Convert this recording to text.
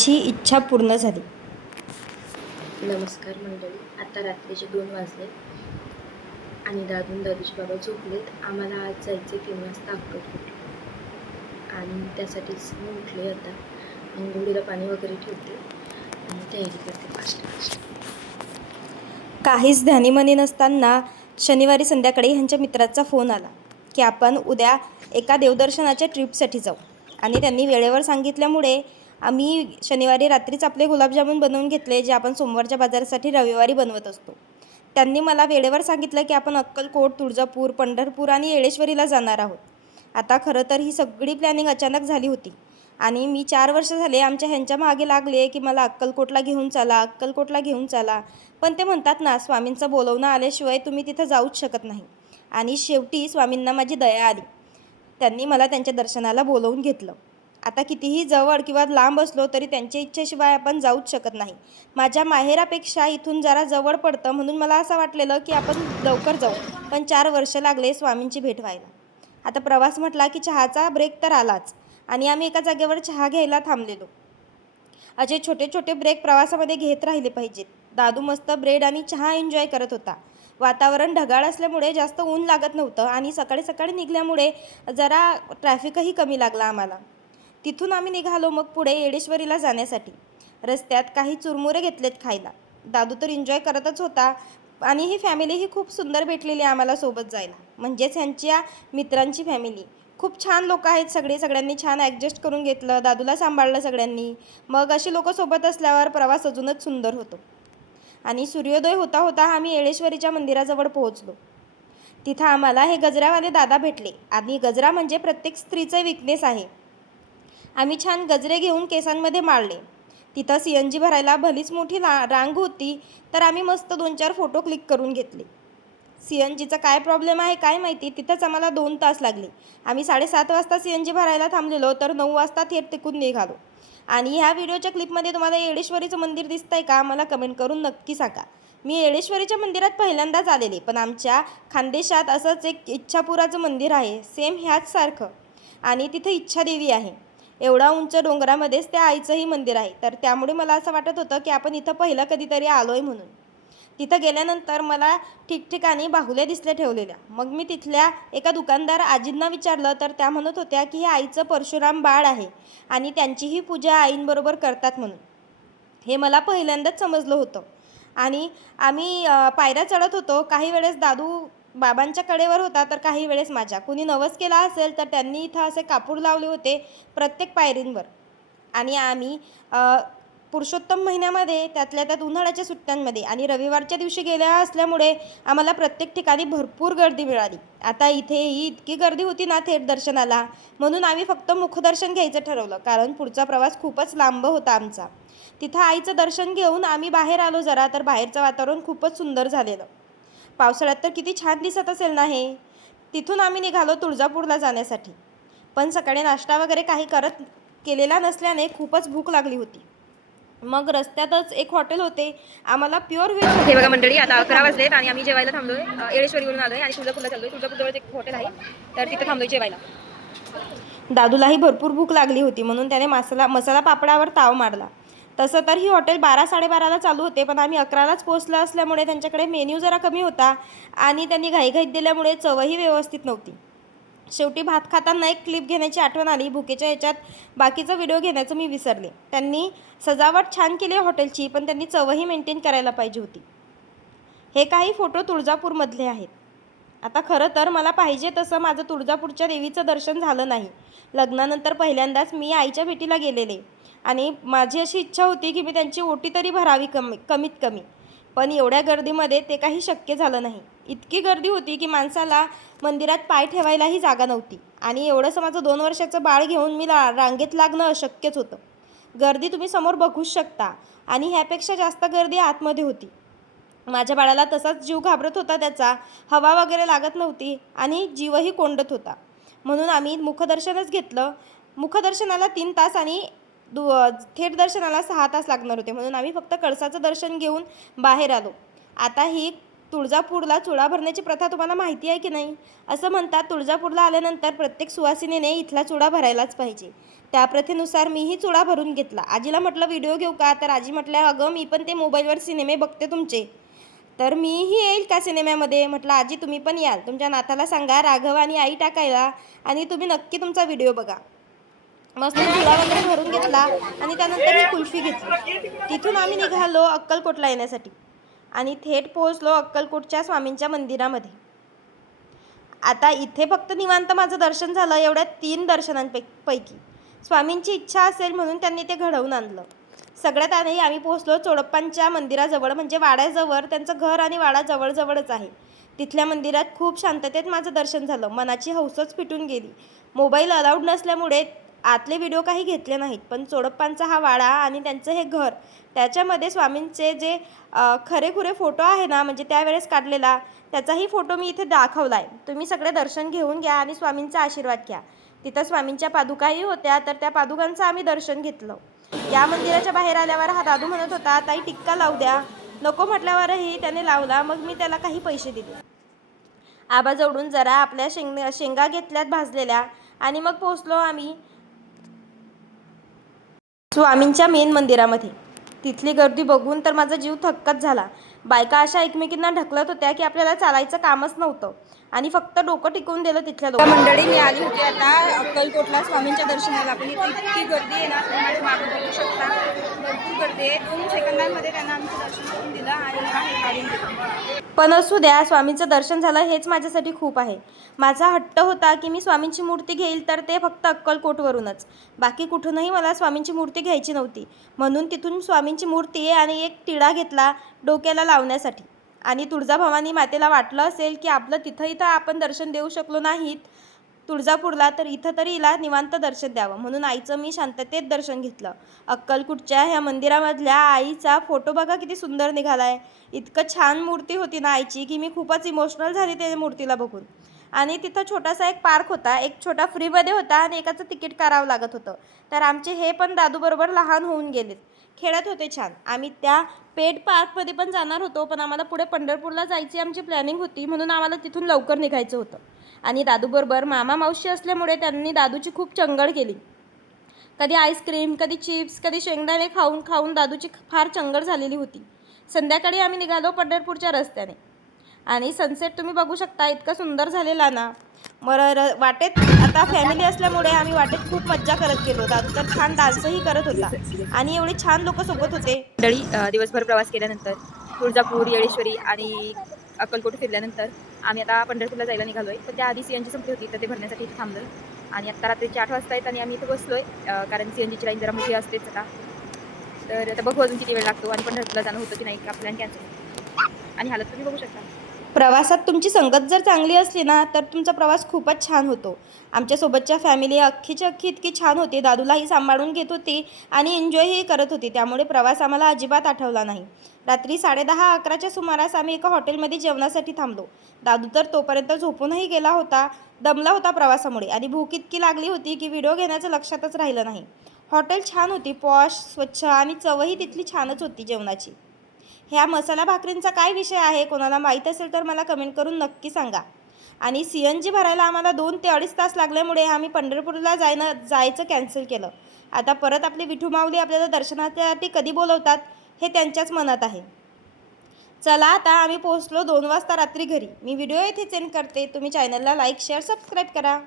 माझी इच्छा पूर्ण झाली. नमस्कार मंडळी. आता रात्रीचे 2 वाजले आणि दादूचे बाबा झोपलेत. आम्हाला आज जायचे 3 वाजता अक्कलकोटला आणि त्यासाठीच मी उठले. आता अंघोळीला पाणी वगैरे ठेवते आणि तयारी करते फास्ट. काहीच ध्यानीमनी नसताना शनिवारी संध्याकाळी ह्यांच्या मित्राचा फोन आला की आपण उद्या एका देवदर्शनाच्या ट्रिपसाठी जाऊ. आणि त्यांनी वेळेवर सांगितल्यामुळे आम्ही शनिवारी रात्रीच आपले गुलाबजामुन बनवून घेतले, जे आपण सोमवारच्या बाजारासाठी रविवारी बनवत असतो. त्यांनी मला वेळेवर सांगितलं की आपण अक्कलकोट, तुळजापूर, पंढरपूर आणि येळेश्वरीला जाणार आहोत. आता खरं तर ही सगळी प्लॅनिंग अचानक झाली होती आणि मी 4 वर्ष झाले आमच्या ह्यांच्या मागे लागले की मला अक्कलकोटला घेऊन चला, अक्कलकोटला घेऊन चला. पण ते म्हणतात ना, स्वामींचं बोलवणं आल्याशिवाय तुम्ही तिथं जाऊच शकत नाही. आणि शेवटी स्वामींना माझी दया आली. त्यांनी मला त्यांच्या दर्शनाला बोलवून घेतलं. आता कितीही जवळ किंवा लांब असलो तरी त्यांच्या इच्छेशिवाय आपण जाऊच शकत नाही. माझ्या माहेरापेक्षा इथून जरा जवळ पडतं म्हणून मला असं वाटलेलं की आपण लवकर जाऊ. पण 4 वर्ष लागले स्वामींची भेट व्हायला. आता प्रवास म्हटला की चहाचा ब्रेक तर आलाच आणि आम्ही एका जागेवर चहा घ्यायला थांबलेलो. असे छोटे छोटे ब्रेक प्रवासामध्ये घेत राहिले पाहिजेत. दादू मस्त ब्रेड आणि चहा एन्जॉय करत होता. वातावरण ढगाळ असल्यामुळे जास्त ऊन लागत नव्हतं आणि सकाळी सकाळी निघल्यामुळे जरा ट्रॅफिकही कमी लागला आम्हाला. तिथून आम्ही निघालो मग पुढे येडेश्वरीला जाण्यासाठी. रस्त्यात काही चुरमुरे घेतलेत खायला. दादू तर एन्जॉय करतच होता आणि ही फॅमिलीही खूप सुंदर भेटलेली आम्हाला सोबत जायला, म्हणजेच ह्यांच्या मित्रांची फॅमिली. खूप छान लोक आहेत सगळे. सगळ्यांनी छान ॲडजस्ट करून घेतलं, दादूला सांभाळलं सगळ्यांनी. मग अशी लोक सोबत असल्यावर प्रवास अजूनच सुंदर होतो. आणि सूर्योदय होता होता आम्ही येळेश्वरीच्या मंदिराजवळ पोहोचलो. तिथं आम्हाला हे गजऱ्यावाले दादा भेटले आणि गजरा म्हणजे प्रत्येक स्त्रीचं विकनेस आहे. आम्ही छान गजरे घेऊन केसांमध्ये माळले. तिथं CNG भरायला भलीच मोठी रांग होती, तर आम्ही मस्त 2-4 फोटो क्लिक करून घेतले. CNGचा काय प्रॉब्लेम आहे काय माहिती, तिथंच आम्हाला 2 तास लागले. आम्ही 7:30 वाजता CNG भरायला थांबलेलो तर 9 वाजता थेट तिकून निघालो. आणि ह्या व्हिडिओच्या क्लिपमध्ये तुम्हाला येळेश्वरीचं मंदिर दिसतंय का, मला कमेंट करून नक्की सांगा. मी येळेश्वरीच्या मंदिरात पहिल्यांदाच आलेले, पण आमच्या खानदेशात असंच एक इच्छापुराचं मंदिर आहे सेम ह्याच सारखं. आणि तिथं इच्छादेवी आहे. एवढा उंच डोंगरामध्येच त्या आईचंही मंदिर आहे. तर त्यामुळे मला असं वाटत होतं की आपण इथं पहिलं कधीतरी आलो आहे म्हणून. तिथं गेल्यानंतर मला ठिकठिकाणी बाहुल्या दिसल्या ठेवलेल्या. मग मी तिथल्या एका दुकानदार आजींना विचारलं तर त्या म्हणत होत्या की हे आईचं परशुराम बाळ आहे आणि त्यांचीही पूजा आईंबरोबर करतात म्हणून. हे मला पहिल्यांदाच समजलं होतं. आणि आम्ही पायऱ्या चढत होतो. काही वेळेस दादू बाबांच्या कडेवर होता तर काही वेळेस माझ्या. कुणी नवस केला असेल तर त्यांनी इथं असे कापूर लावले होते प्रत्येक पायरींवर. आणि आम्ही पुरुषोत्तम महिन्यामध्ये त्यातल्या त्यात उन्हाळ्याच्या सुट्ट्यांमध्ये आणि रविवारच्या दिवशी गेल्या असल्यामुळे आम्हाला प्रत्येक ठिकाणी भरपूर गर्दी मिळाली. आता इथेही इतकी गर्दी होती ना थेट दर्शनाला, म्हणून आम्ही फक्त मुखदर्शन घ्यायचं ठरवलं, कारण पुढचा प्रवास खूपच लांब होता आमचा. तिथं आईचं दर्शन घेऊन आम्ही बाहेर आलो जरा, तर बाहेरचं वातावरण खूपच सुंदर झालेलं. पावसाळ्यात तर किती छान दिसत असेल ना हे. तिथून आम्ही निघालो तुळजापूरला जाण्यासाठी. पण सकाळी नाश्ता वगैरे काही केलेला नसल्याने खूपच भूक लागली होती. मग रस्त्यातच एक हॉटेल होते, आम्हाला प्युअर व्हेज. हे बघा मंडळी, आता 11 वाजलेत आणि आम्ही जेवायला थांबलोय. येळेश्वरीवरून आलोय आणि तुळजापूरला चाललोय. तुळजापूरजवळ एक हॉटेल आहे तर तिथं थांबलोय जेवायला. दादूलाही भरपूर भूक लागली होती म्हणून त्याने मसाला पापडावर ताव मारला. तसं तर ही हॉटेल 12-12:30ला चालू होते, पण आम्ही 11लाच पोहोचलो असल्यामुळे त्यांच्याकडे मेन्यू जरा कमी होता आणि त्यांनी घाईघाईत दिल्यामुळे चवही व्यवस्थित नव्हती. शेवटी भात खाताना एक क्लिप घेण्याची आठवण आली. भुकेच्या ह्याच्यात बाकीचा व्हिडिओ घेण्याचं मी विसरले. त्यांनी सजावट छान केली हॉटेलची, पण त्यांनी चवही मेंटेन करायला पाहिजे होती. हे काही फोटो तुळजापूरमधले आहेत. आता खरं तर मला पाहिजे तसं माझं तुळजापूरच्या देवीचं दर्शन झालं नाही. लग्नानंतर पहिल्यांदाच मी आईच्या भेटीला गेलेले आणि माझी अशी इच्छा होती की मी त्यांची ओटी तरी भरावी कमीत कमी. पण एवढ्या गर्दीमध्ये ते काही शक्य झालं नाही. इतकी गर्दी होती की माणसाला मंदिरात पाय ठेवायलाही जागा नव्हती. आणि एवढंसं माझं 2 वर्षाचं बाळ घेऊन मी रांगेत लागणं अशक्यच होतं. गर्दी तुम्ही समोर बघूच शकता आणि ह्यापेक्षा जास्त गर्दी आतमध्ये होती. माझ्या बाळाला तसाच जीव घाबरत होता त्याचा. हवा वगैरे लागत नव्हती आणि जीवही कोंडत होता. म्हणून आम्ही मुखदर्शनच घेतलं. मुखदर्शनाला 3 तास आणि थेट दर्शनाला 6 तास लागणार होते, म्हणून आम्ही फक्त कळसाचं दर्शन घेऊन बाहेर आलो. आता ही तुळजापूरला चुडा भरण्याची प्रथा तुम्हाला माहिती आहे की नाही? असं म्हणतात तुळजापूरला आल्यानंतर प्रत्येक सुवासिनीने इथला चुडा भरायलाच पाहिजे. त्या प्रथेनुसार मीही चुडा भरून घेतला. आजीला म्हटलं व्हिडिओ घेऊ का? तर आजी म्हटल्या अगं मी पण ते मोबाईलवर सिनेमे बघते तुमचे, तर मीही येईल का सिनेम्यामध्ये? म्हटलं आजी तुम्ही पण याल. तुमच्या नाताला सांगा राघव आणि आई टाकायला आणि तुम्ही नक्की तुमचा व्हिडिओ बघा. मस्त चुडा वगैरे भरून घेतला आणि त्यानंतर ही कुल्फी घेतली. तिथून आम्ही निघालो अक्कलकोटला येण्यासाठी आणि थेट पोहोचलो अक्कलकोटच्या स्वामींच्या मंदिरामध्ये. आता इथे फक्त निवांत माझं दर्शन झालं एवढ्या 3 दर्शनांपैकी. स्वामींची इच्छा असेल म्हणून त्यांनी ते घडवून आणलं. सगळ्यात आधी आम्ही पोहोचलो चोडप्पांच्या मंदिराजवळ, म्हणजे वाड्याजवळ. त्यांचं घर आणि वाडा जवळजवळच आहे. तिथल्या मंदिरात खूप शांततेत माझं दर्शन झालं. मनाची हौसच फिटून गेली. मोबाईल अलाउड नसल्यामुळे आतले व्हिडिओ काही घेतले नाहीत, पण चोडप्पांचा हा वाडा आणि त्यांचं हे घर, त्याच्यामध्ये स्वामींचे जे खरेखुरे फोटो आहे ना, म्हणजे त्यावेळेस काढलेला, त्याचाही फोटो मी इथे दाखवला आहे. तुम्ही सगळे दर्शन घेऊन घ्या आणि स्वामींचा आशीर्वाद घ्या. तिथं स्वामींच्या पादुकाही होत्या, तर त्या पादुकांचं आम्ही दर्शन घेतलं. या मंदिराच्या बाहेर आल्यावर हा दादू म्हणत होता ताई टिक्का लावू द्या. नको म्हटल्यावरही त्याने लावला. मग मी त्याला काही पैसे दिले. आबाजवळून जरा आपल्या शेंगा घेतल्यात भाजलेल्या आणि मग पोहोचलो आम्ही स्वामींच्या मेन मंदिरामध्ये. तिथली गर्दी बघून तर माझा जीव थक्कच झाला. बायका अशा एकमेकींना ढकलत होत्या की आपल्याला चालायचं कामच नव्हतं आणि फक्त डोकं टिकवून दिलं तिथल्या लोकांनी. मंडळी मी आली होती आता अक्कलकोटला स्वामींच्या दर्शनाला. पण इथे इतकी गर्दी आहे ना, तुम्ही माझ्या मागे बघू शकता, भरपूर गर्दी आहे. 2 सेकंदांमध्ये त्यांना आमचं दर्शन करून दिलं आणि बाहेर काढून दिलं. पण असू द्या, स्वामींचं दर्शन झालं हेच माझ्यासाठी खूप आहे. माझा हट्ट होता की मी स्वामींची मूर्ती घेईल, तर ते फक्त अक्कलकोटवरूनच. बाकी कुठूनही मला स्वामींची मूर्ती घ्यायची नव्हती. म्हणून तिथून स्वामींची मूर्ती आणि एक टिळा घेतला डोक्याला लावण्यासाठी. आणि तुळजाभवानी मातेला वाटलं असेल की आपलं तिथं आपण दर्शन देऊ शकलो नाहीत तुळजापूरला, तर इथं तरी हिला निवांत दर्शन द्यावं, म्हणून आईचं मी शांततेत दर्शन घेतलं. अक्कलकोटच्या ह्या मंदिरामधल्या आईचा फोटो बघा किती सुंदर निघालाय. इतकं छान मूर्ती होती ना आईची की मी खूपच इमोशनल झाली त्या मूर्तीला बघून. आणि तिथं छोटासा एक पार्क होता, एक छोटा फ्रीमध्ये होता आणि एकाचं तिकीट करावं लागत होतं. तर आमचे हे पण दादूबरोबर लहान होऊन गेलेत, खेळत होते छान. आम्ही त्या पेट पार्कमध्ये पण जाणार होतो, पण आम्हाला पुढे पंढरपूरला जायची आमची प्लॅनिंग होती, म्हणून आम्हाला तिथून लवकर निघायचं होतं. आणि दादूबरोबर मामा मावशी असल्यामुळे त्यांनी दादूची खूप चंगळ केली. कधी आईस्क्रीम, कधी चिप्स, कधी शेंगदाणे खाऊन खाऊन दादूची फार चंगळ झालेली होती. संध्याकाळी आम्ही निघालो पंढरपूरच्या रस्त्याने आणि सनसेट तुम्ही बघू शकता, इतका सुंदर झालेला ना. वाटेत आता फॅमिली असल्यामुळे आम्ही वाटेत खूप मज्जा करत गेलो. दादू तर छान डान्सही करत होता आणि एवढे छान लोक सोबत होते. मंडळी, दिवसभर प्रवास केल्यानंतर तुळजापूर, येळेश्वरी आणि अक्कलकोट फिरल्यानंतर आम्ही आता पंढरपूरला जायला निघालोय. पण त्याआधी CNG संपली होती, तर ते भरण्यासाठी इथे थांबलोय. आणि आत्ता रात्रीचे 8 वाजता आहेत आणि आम्ही इथे बसलोय, कारण CNGची लाईन जरा मोठी असतेच आता. तर आता बघू अजून किती वेळ लागतो आणि पंढरपूरला जाणं होतं की नाही, का प्लॅन कॅन्सल. आणि हालत तुम्ही बघू शकता. प्रवासात तुमची संगत जर चांगली असली ना, तर तुमचा प्रवास खूपच छान होतो. आमच्यासोबतच्या फॅमिली अख्खीची अख्खी इतकी छान होती. दादूलाही सांभाळून घेत होती आणि एन्जॉयही करत होती. त्यामुळे प्रवास आम्हाला अजिबात आठवला नाही. रात्री 10:30-11च्या सुमारास आम्ही एका हॉटेलमध्ये जेवणासाठी थांबलो. दादू तर तोपर्यंत झोपूनही गेला होता. दमला होता प्रवासामुळे आणि भूक इतकी लागली होती की व्हिडिओ घेण्याचं लक्षातच राहिलं नाही. हॉटेल छान होती, पॉश, स्वच्छ आणि चवही तिथली छानच होती जेवणाची. ह्या मसाला भाकरींचा काय विषय आहे, कोणाला माहीत असेल तर मला कमेंट करून नक्की सांगा. आणि CNG भरायला आम्हाला 2 ते 2.5 तास लागल्यामुळे आम्ही पंढरपूरला जायचं कॅन्सल केलं. आता परत आपली विठू माऊली आपल्याला दर्शनासाठी कधी बोलवतात हे त्यांच्याच मनात आहे. चला आता आम्ही पोहोचलो 2 वाजता रात्री घरी. मी व्हिडिओ इथे सेंड करते. तुम्ही चॅनलला लाईक, शेअर, सबस्क्राईब करा.